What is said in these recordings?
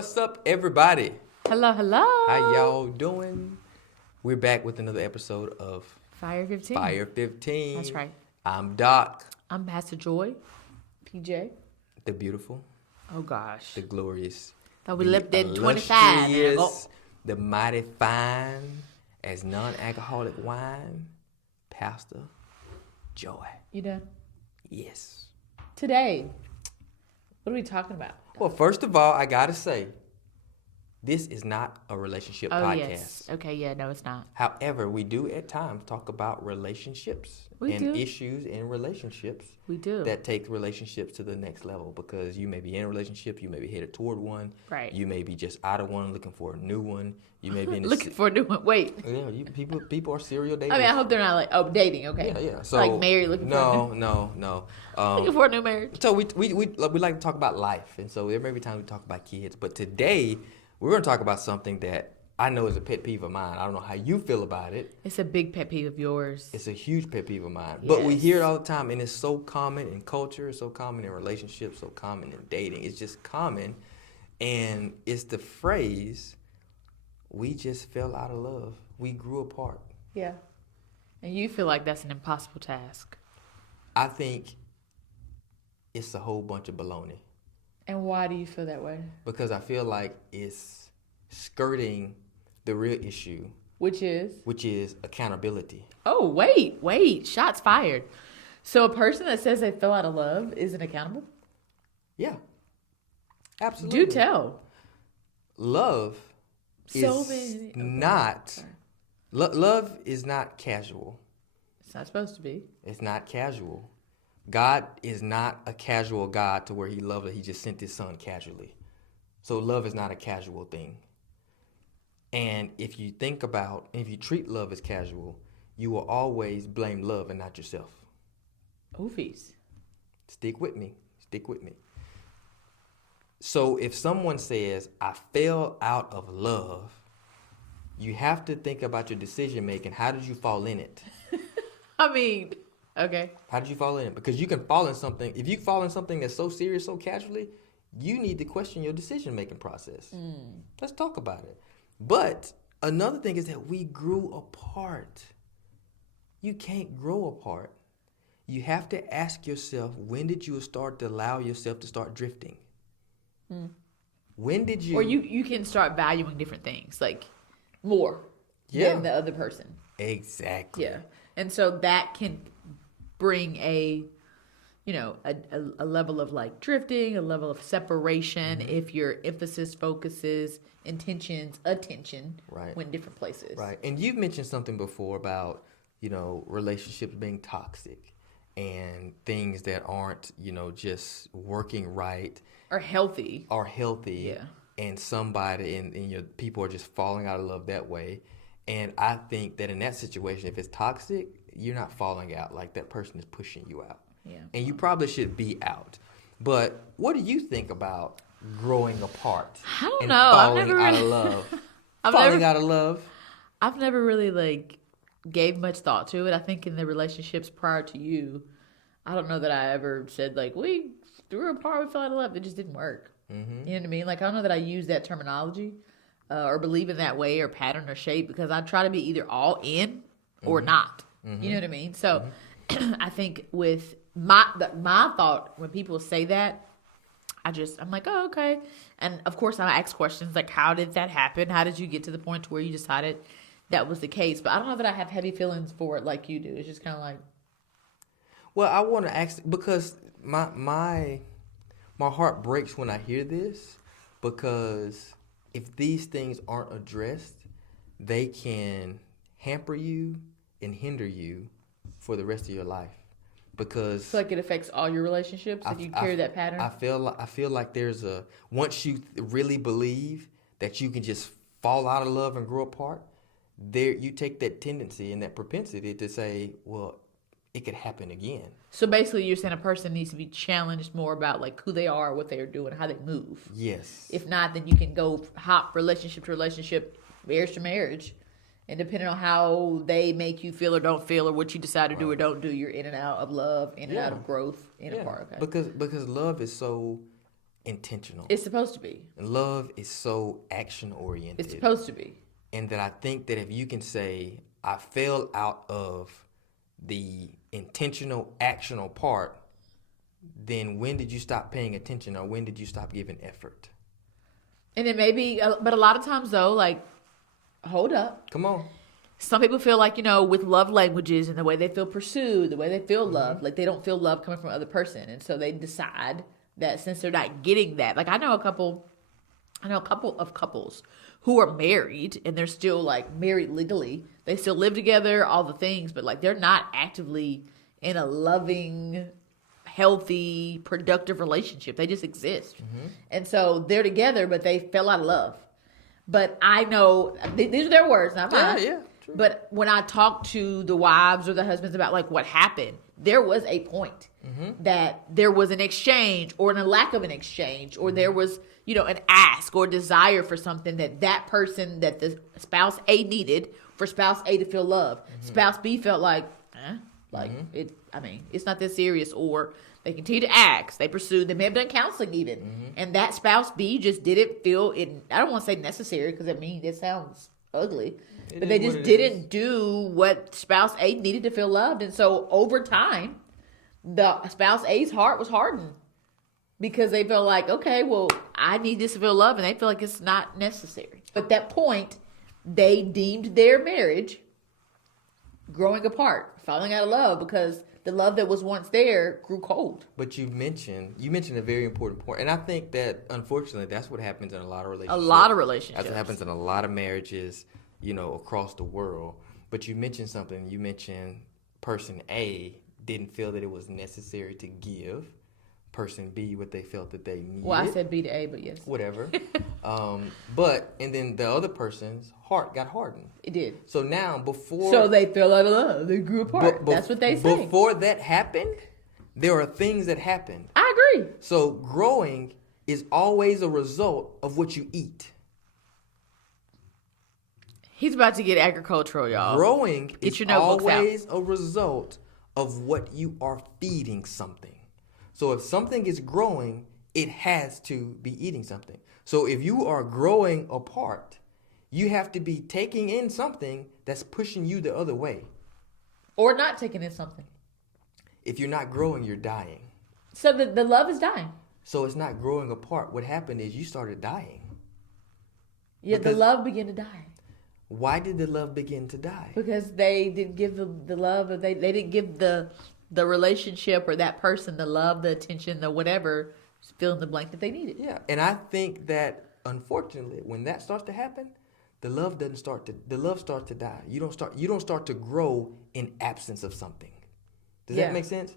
What's up, everybody? Hello, hello. How y'all doing? We're back with another episode of FIRE15. FIRE15. That's right. I'm Doc. I'm Pastor Joy. PJ. The beautiful. Oh, gosh. The glorious. Thought we the lived in 25. illustrious, the mighty fine, as non-alcoholic wine, Pastor Joy. You done? Yes. Today, what are we talking about? Well, first of all, I gotta say, this is not a relationship podcast. Yes. Okay, yeah, no, it's not. However, we do at times talk about relationships and issues in relationships. We do. That take relationships to the next level, because you may be in a relationship, you may be headed toward one. Right. You may be just out of one, looking for a new one. You may be in looking for a new one. Wait. Yeah, people are serial daters. I mean, I hope they're not like, dating. Okay. Yeah. So like married, looking for a new. No. Looking for a new marriage. So we like to talk about life, and so there may be times we talk about kids, but today we're going to talk about something that I know is a pet peeve of mine. I don't know how you feel about it. It's a big pet peeve of yours. It's a huge pet peeve of mine. Yes. But we hear it all the time, and it's so common in culture, it's so common in relationships, so common in dating. It's just common, and it's the phrase, we just fell out of love. We grew apart. Yeah. And you feel like that's an impossible task. I think it's a whole bunch of baloney. And why do you feel that way? Because I feel like it's skirting the real issue. Which is? Which is accountability. Oh, wait. Shots fired. So a person that says they fell out of love isn't accountable? Yeah. Absolutely. Do tell. Love is not casual. It's not supposed to be. It's not casual. God is not a casual God to where he loved it. He just sent his son casually. So love is not a casual thing. And if you treat love as casual, you will always blame love and not yourself. Oofies. Stick with me. So if someone says, I fell out of love, you have to think about your decision making. How did you fall in it? I mean, okay. How did you fall in it? Because you can fall in something. If you fall in something that's so serious, so casually, you need to question your decision making process. Let's talk about it. But another thing is that we grew apart. You can't grow apart. You have to ask yourself, when did you start to allow yourself to start drifting? When did you? Or you can start valuing different things, like more than the other person. Exactly. Yeah. And so that can bring a level of like drifting, a level of separation if your emphasis, focuses, intentions, attention went different places. Right. And you've mentioned something before about, relationships being toxic and things that aren't, just working right. Are healthy. Yeah. And somebody and your people are just falling out of love that way. And I think that in that situation, if it's toxic, you're not falling out. Like that person is pushing you out. Yeah. And you probably should be out. But what do you think about growing apart? I don't know. Falling out of love. Out of love. I've never really gave much thought to it. I think in the relationships prior to you, I don't know that I ever said we grew apart, we fell out of love. It just didn't work. Mm-hmm. You know what I mean? I don't know that I use that terminology or believe in that way or pattern or shape, because I try to be either all in or not. Mm-hmm. You know what I mean? So I think with my thought, when people say that, I'm like, oh, okay. And of course I ask questions like, how did that happen? How did you get to the point to where you decided that was the case? But I don't know that I have heavy feelings for it like you do. It's just kind of like. Well, I want to ask, because my heart breaks when I hear this, because if these things aren't addressed, they can hamper you and hinder you for the rest of your life. Because I feel like it affects all your relationships if you carry that pattern. I feel like there's once you really believe that you can just fall out of love and grow apart, you take that tendency and that propensity to say, well, it could happen again. So basically you're saying a person needs to be challenged more about who they are, what they are doing, how they move. Yes. If not, then you can go hop relationship to relationship, marriage to marriage. And depending on how they make you feel or don't feel, or what you decide to do or don't do, you're in and out of love, in and out of growth, in and apart. Okay. Because love is so intentional. It's supposed to be. Love is so action oriented. It's supposed to be. And that I think that if you can say, I fell out of the intentional, actional part, then when did you stop paying attention, or when did you stop giving effort? And it may be, but a lot of times though, like, hold up. Come on. Some people feel like, with love languages and the way they feel pursued, the way they feel love, like they don't feel love coming from another person. And so they decide that since they're not getting that, like I know a couple of couples who are married and they're still like married legally. They still live together, all the things, but like they're not actively in a loving, healthy, productive relationship. They just exist. And so they're together, but they fell out of love. But I know, these are their words, not mine. Yeah. True. But when I talk to the wives or the husbands about like what happened, there was a point that there was an exchange or a lack of an exchange, or there was, an ask or desire for something that person, that the spouse A needed for spouse A to feel love. Spouse B felt like, it's not that serious, or they continue to ask, they pursued, they may have done counseling even, and that spouse B just didn't feel it. I don't want to say necessary because it sounds ugly, but they just didn't do what spouse A needed to feel loved. And so over time, the spouse A's heart was hardened because they felt like, okay, well, I need this to feel love, and they feel like it's not necessary. But at that point, they deemed their marriage growing apart, falling out of love, because the love that was once there grew cold. But you mentioned a very important point. And I think that, unfortunately, that's what happens in a lot of relationships. A lot of relationships. That's what happens in a lot of marriages, across the world. But you mentioned something. You mentioned person A didn't feel that it was necessary to give person B what they felt that they needed. Well, I said B to A, but yes. Whatever. And then the other person's heart got hardened. It did. So now So they fell out of love. They grew apart. That's what they say. Before that happened, there are things that happened. I agree. So growing is always a result of what you eat. He's about to get agricultural, y'all. Growing is always out. a result of what you are feeding something. So if something is growing, it has to be eating something. So if you are growing apart, you have to be taking in something that's pushing you the other way. Or not taking in something. If you're not growing, you're dying. So the love is dying. So it's not growing apart. What happened is you started dying. Yeah, the love began to die. Why did the love begin to die? Because they didn't give the love, or they didn't give the relationship or that person the love, the attention, the whatever, fill in the blank that they needed. Yeah, and I think that unfortunately, when that starts to happen, the love starts to die. You don't start to grow in absence of something. Does that make sense?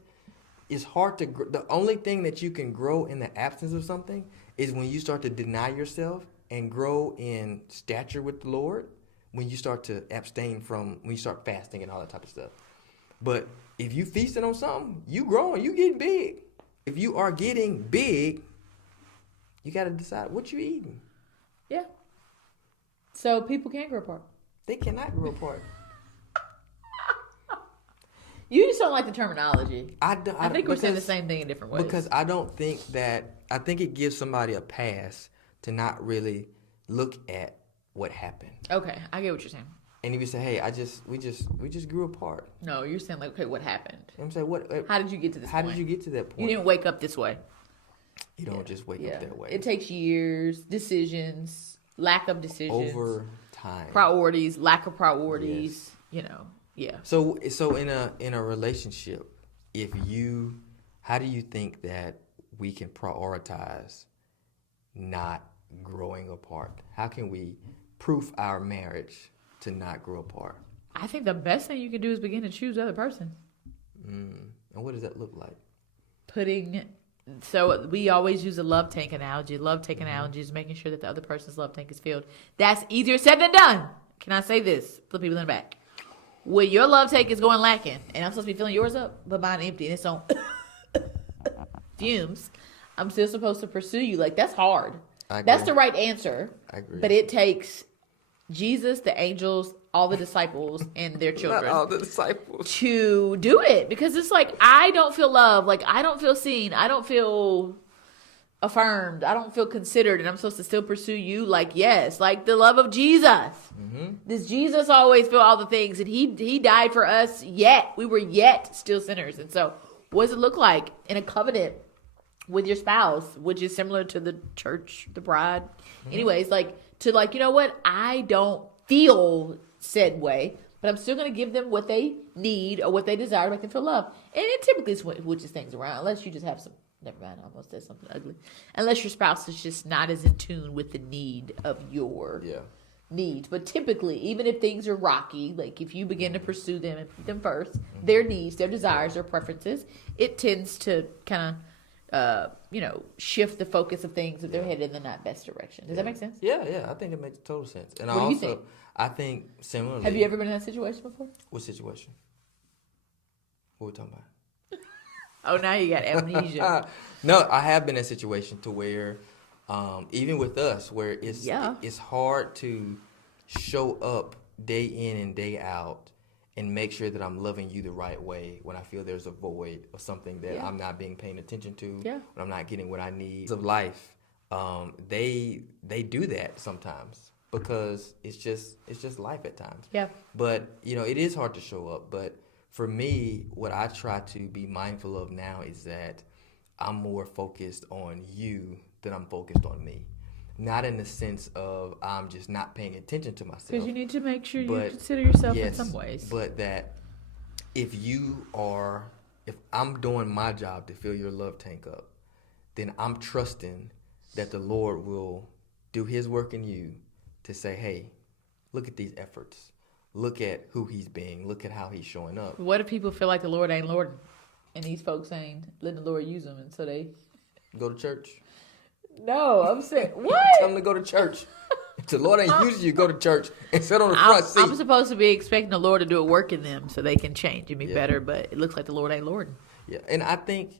It's hard to grow. The only thing that you can grow in the absence of something is when you start to deny yourself and grow in stature with the Lord. When you start to abstain when you start fasting and all that type of stuff. But if you feasting on something, you growing, you getting big. If you are getting big, you got to decide what you eating. Yeah. So people can grow apart. They cannot grow apart. You just don't like the terminology. I think we're saying the same thing in different ways. Because I think it gives somebody a pass to not really look at what happened. Okay, I get what you're saying. And if you say, "Hey, we just grew apart." No, you're saying like, okay, what happened? I'm saying, what? How did you get to this point? How did you get to that point? You didn't wake up this way. You don't just wake up that way. It takes years, decisions, lack of decisions, over time, priorities, lack of priorities. Yes. Yeah. So in a relationship, how do you think that we can prioritize not growing apart? How can we proof our marriage to not grow apart? I think the best thing you can do is begin to choose the other person. And what does that look like? So we always use a love tank analogy. Love tank analogy is making sure that the other person's love tank is filled. That's easier said than done. Can I say this for the people in the back? When your love tank is going lacking, and I'm supposed to be filling yours up, but mine empty and it's on fumes, I'm still supposed to pursue you. Like, that's hard. That's the right answer. I agree. But it takes Jesus, the angels, all the disciples, and their children. Not all the disciples. To do it. Because it's like, I don't feel love. Like, I don't feel seen. I don't feel affirmed. I don't feel considered, and I'm supposed to still pursue you. Like, yes, like the love of Jesus. Mm-hmm. Does Jesus always feel all the things? And he died for us, yet we were yet still sinners. And so what does it look like in a covenant with your spouse, which is similar to the church, the bride? Mm-hmm. Anyways, like, to like, you know what? I don't feel said way, but I'm still going to give them what they need or what they desire to make them feel loved. And it typically switches things around, unless you just have some, never mind, I almost said something ugly. Unless your spouse is just not as in tune with the need of your needs. But typically, even if things are rocky, like if you begin to pursue them and put them first, their needs, their desires, their preferences, it tends to kind of, shift the focus of things if they're headed in the not best direction. Does that make sense? Yeah. I think it makes total sense. And what do you think? I think similarly. Have you ever been in that situation before? What situation? What are we talking about? Oh, now you got amnesia. No, I have been in a situation to where, even with us, where it's hard to show up day in and day out and make sure that I'm loving you the right way when I feel there's a void or something that I'm not being paying attention to, when I'm not getting what I need of life. They do that sometimes because it's just life at times. Yeah. But it is hard to show up. But for me, what I try to be mindful of now is that I'm more focused on you than I'm focused on me. Not in the sense of I'm just not paying attention to myself. Because you need to make sure you consider yourself in some ways. But that if I'm doing my job to fill your love tank up, then I'm trusting that the Lord will do his work in you to say, hey, look at these efforts. Look at who he's being. Look at how he's showing up. What if people feel like the Lord ain't Lord and these folks ain't letting the Lord use them, and so they go to church? No, I'm saying, what? Tell them to go to church. If the Lord ain't using you, go to church and sit on the front seat. I'm supposed to be expecting the Lord to do a work in them so they can change and be better, but it looks like the Lord ain't Lord. Yeah, and I think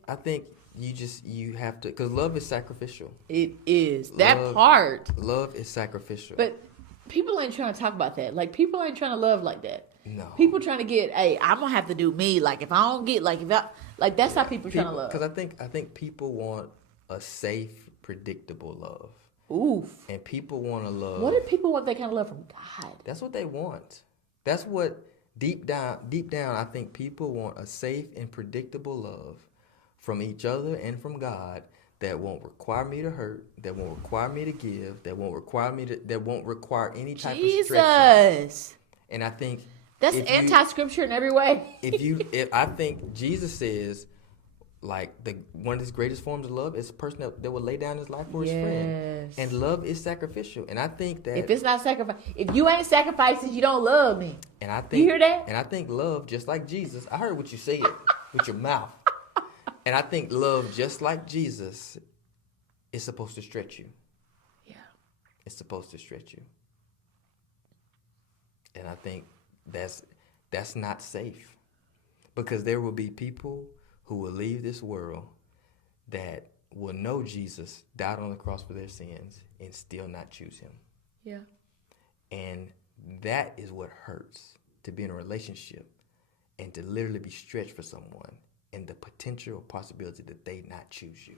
you have to, because love is sacrificial. It is. Part. Love is sacrificial. But people ain't trying to talk about that. Like, people ain't trying to love like that. No. People trying to get, hey, I'm going to have to do me. Like, if I don't get, that's how people trying to love. Because I think people want a safe, predictable love. Oof. And people want to love. What do people want that kind of love from God? That's what they want. That's what deep down, I think people want a safe and predictable love from each other and from God that won't require me to hurt, that won't require me to give, that won't require any type of stretching. And I think that's anti-scripture in every way. if I think Jesus says, like, one of his greatest forms of love is a person that will lay down his life for his friend. And love is sacrificial. And I think that if it's not sacrifice, if you ain't sacrificing, you don't love me. And I think, you hear that? And I think love, just like Jesus, I heard what you said with your mouth. And I think love, just like Jesus, is supposed to stretch you. Yeah. It's supposed to stretch you. And I think that's not safe. Because there will be people who will leave this world that will know Jesus died on the cross for their sins and still not choose him. Yeah. And that is what hurts, to be in a relationship and to literally be stretched for someone and the potential or possibility that they not choose you.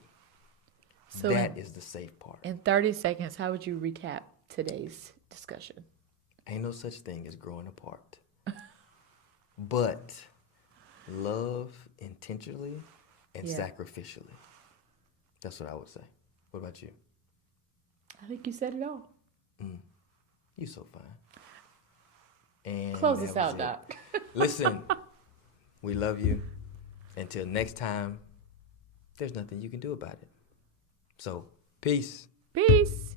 So that is the safe part. In 30 seconds, how would you recap today's discussion? Ain't no such thing as growing apart. But love intentionally and sacrificially. That's what I would say. What about you? I think you said it all. You so fine. And close this out, Doc. Listen, we love you. Until next time, there's nothing you can do about it. So, peace. Peace.